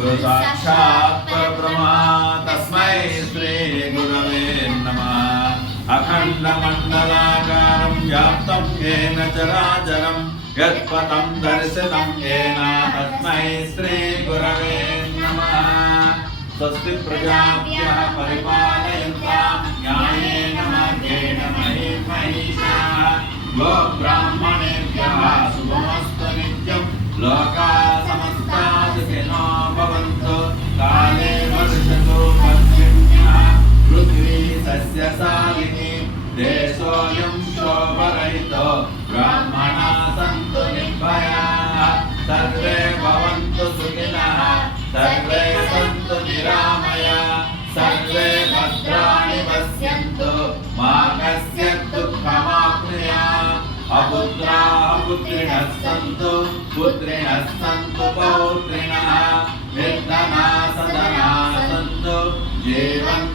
गुरु साक्षात् परब्रह्म तस्मै श्री गुरवे नमः। अखण्डमण्डलाकारं व्याप्तं येन चराचरं यत्पदं दर्शितं येन तस्मै श्री गुरवे नमः। स्वस्ति प्रजाभ्यः परिपालयन्तां न्यायेन मार्गेण महिषाः गोब्राह्मणेभ्यः शुभमस्तु नित्यं लोकाः समस्ताः सुखिनो भवन्तु। काले वर्षतु पर्जन्यः पृथ्वी सस्यशालिनी देशोऽयं शोभरहितो ब्राह्मणाः सन्तु निर्भयाः सर्वे भवन्तु सुखिनः सर्वे सन्तु निरामया सर्वे भद्राणि पश्यन्तु मा कश्चित् दुःखमाप्नुयात्। अपुत्राः पुत्रिणः सन्तु पुत्रिणः सन्तु पौत्रिणः निर्धनाः सधनाः सन्तु जीवन्तु